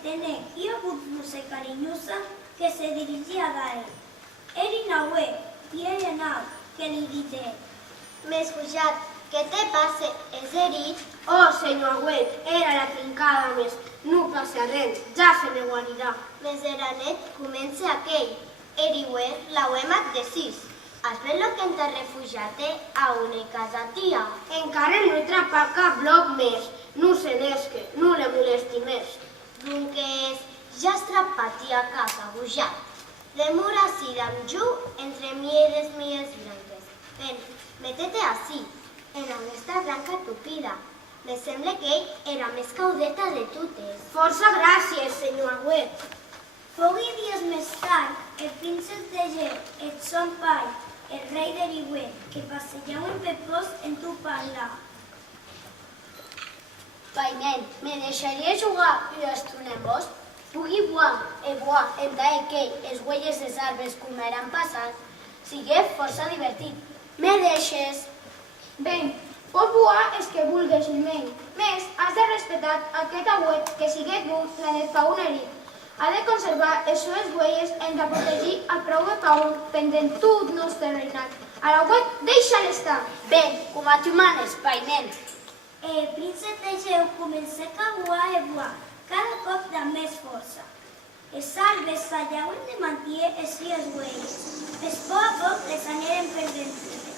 Sentené i agut-vos carinyosa que se dirigia a ell. Eri naué i ella nau, que li dité. M'és fujat, què te passe? És herit? Oh, senyor Agüet, era la trincada més. No passa res, ja se me guarirà. Mes era net, comença aquell. Eriué, l'auem et decís. Has fet lo que t'has refugiat a una casa tia? Encara no he trapat cap bloc més. No se n'esque, no le molesti més. Doncs ja has trapat a casa, bujat. Demor ací amb ju entre mieles blanques. Ven, mete-te ací, en la nostra blanca tupida. Me sembla que ell era més caudeta de totes. Força gràcies, senyor Agüet. Pocs dies més tard, el príncep de Ger, el son pare, el rei d'Eriué, que passejaven per pos en tu parlar. Paiment, me deixaria jugar una estona amb vos? Pugui boar en tal que els güelles dels arbres com eren passat, sigui força divertit. Me deixes? Ben, pots boar els que vulguis, Limeny. Més, has de respectar aquest Agüet que siguet bu la net Paun herit. Ha de conservar els seus güelles en de protegir el prou de Paun pendent tot nostre reinat. A l'Agüet, deixa-l estar. Ben, com a tu manes, paiment. El príncep de Ger comença a boar, cada cop amb més força. Els arbres s'allauen de mantier els seus güelles. Més poc a poc les aneren perdent totes,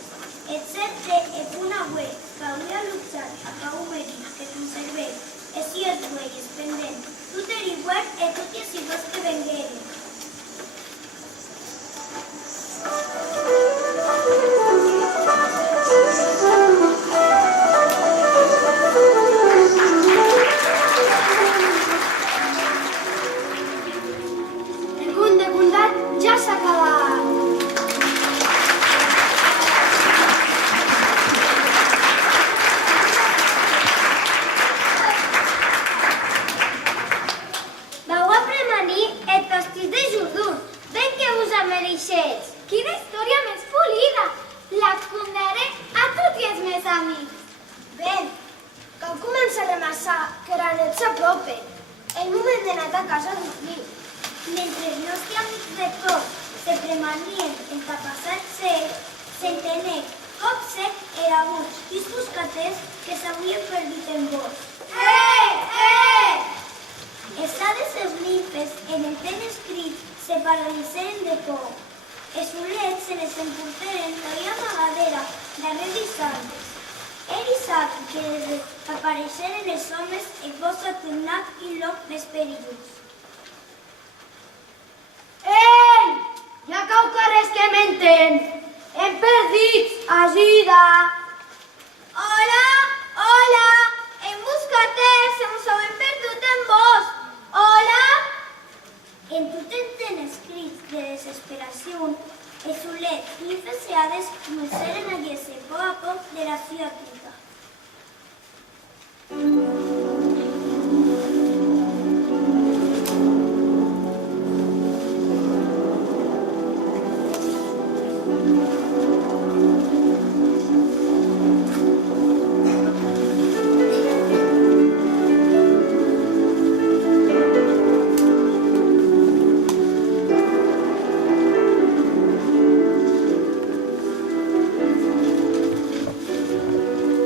excepte el punt Agüet, que hauria luchat a Paun herit que conservés els seus güelles pendent. Tot Eriué i tots els hijos que vengueren. El cun de Condat ja s'ha acabat. Vau a premanir el pastís de Jordún. Ben que us mereixeu. Quina història més polida! La condaré a tots i els meus amics. Ben, cal començar a remassar que la net s'apropa. El moment d'anar a casa dormir. Mentre els nostres amics de tot se premanien en tapassar-se, Sentené, cop sec era uns i buscaters que s'havien perdut en bosc. Els hades i els nimfes, en el temps escrit, se paralitzaren de por. Els ulets se les emportaren a amagadera darrere dels arbres. Ell sap que des que apareixeren els homes el bosc ha tornat un lloc més perillós. Ei! Hi ha caucares que m'entén. Hem perdit, ajuda. Hola, hola! Hem buscat ens ho hem perdut en bosc. Hola! En tot el temps crits de desesperació, els ulets, nimfes i hades començaren a llegir poc a poc de la seva tuta.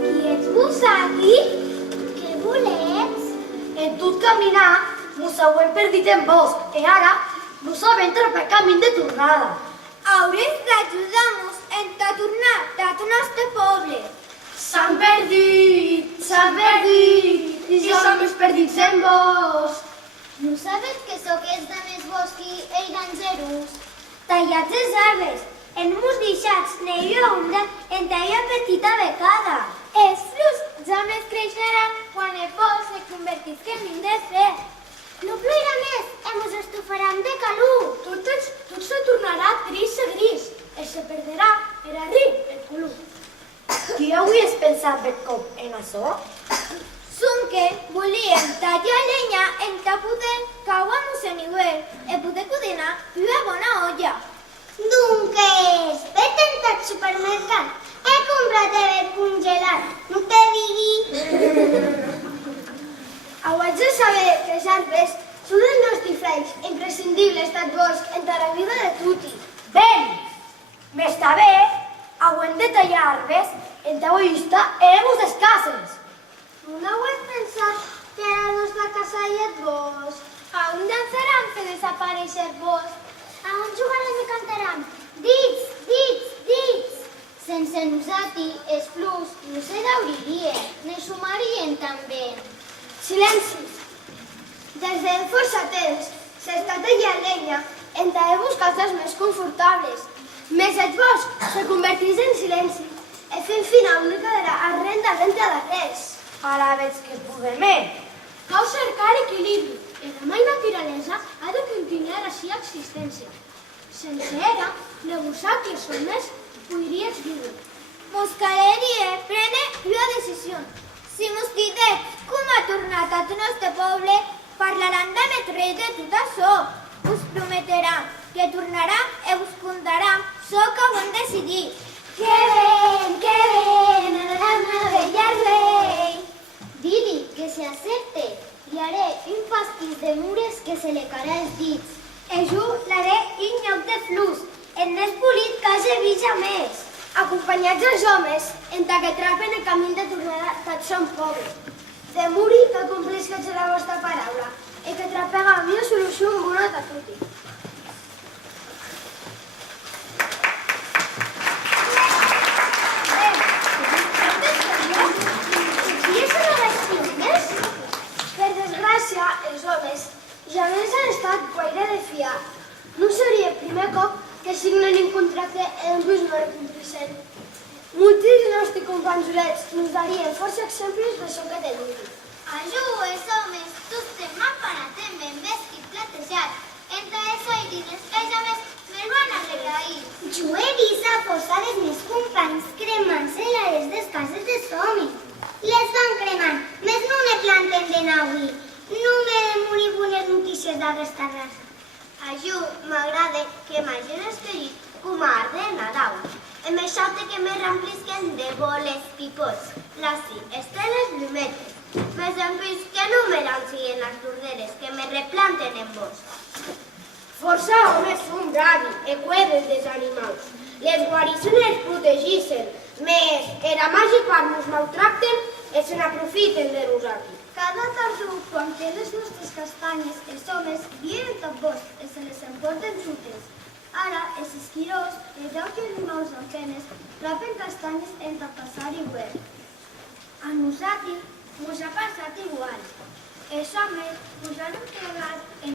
I ets vos aquí? Què volets? En tot caminar, mos hauem perdit en bosc. I ara, no sabem trepar camí de tornada. Hauràs d'ajudar-nos en tornar al nostre poble. S'han perdit, i som els perdits en bosc. No sabes que sóc els de més bosc i els dangerós? Tallats els arbres, en mos deixats n'hi onda en talla petita becada. Els fruits ja més creixeran quan el bosc se convertisca en un desert. No plourà més, ens estufaran de calor. Tot se tornarà gris. Se perdrà el riu, el color. Qui hauries pensat per cop en això? Som que volíem tallar llenya en ta poder cauar-nos en hivern i poder cocinar una bona olla. Doncs, vete al supermercat. He comprat el congelat. No te digui. Haig de saber que els arbres Són els nostres fills, imprescindibles tots vos en la vida de tutti. Ben, m'està bé, hauem de tallar arbres en ta vista en les cases. No heu pensat que ara no és la casa i et vos? A on dansaran fer desaparèixer vos? A on jugaran i cantaran? Dits, dits, dits! Sense nosaltres, els flus no se daurien, ne sumarien també. Silenci! Des de força temps s'està tallant llenya entre les cases més confortables. Més el bosc se converteix en silenci i fent fina una cadera arrenda dentro de res. Ara veig que podem. Cal cercar equilibri. La mai naturalesa ha de continuar la seva existència. Sense era, de vosaltres només podries viure. Mos caleria prendre una decisió. Si mos didets com ha tornat al nostre poble, parlaran de metre de tot això. Us prometeram que tornaram i us contaram això que vam decidir. Que ven, el vell rei! Didi, que se accepte. Li haré un pastís de mures que se le carà els dits. E jo l'haré un lloc de flus, el més polit que hagi vist a més. Acompanyats els homes, entre que trapen el camí de tornada tots són pobres. De muri que complisquets la vostra paraula i que trapega a mi solució amb una a tutti. Per desgràcia, els homes ja no han estat gaire de fiar. No seria el primer cop que signen un contracte en un no el compleixen. Molts dels nostres companys nos darien força exemples d'això que te dic. Ajudes, homes, tots temen paratem ben vestit platejat. Entre els airines, els homes me'l van agrair. Jo he vist a posar els meus companys cremant-se les des cases de somi. Les van cremant, més no ne planten de avui. No me morir bones notícies d'aquesta raça. A jo m'agrada que m'hagin escollit com a art de Nadal. Em deixat que me remplisquen de boles picots, laci, esteles, llumetes. Més en vist que no me lancien les torderes, que me replanten en vos. Força homes són bravis i cuiden dels animals. Les guarissem els protegeixen, més era màgic quan nos maltracten i se n'aprofiten de nosaltres. Cada tardor, quan té les nostres castanyes, els homes vienen tot bosc i se les emporten xutes. Ara, els esquirós, en lloc que animals amb penes, trapen castanyes entre passar i huer. A nosaltres mos ha passat igual. Els homes mos han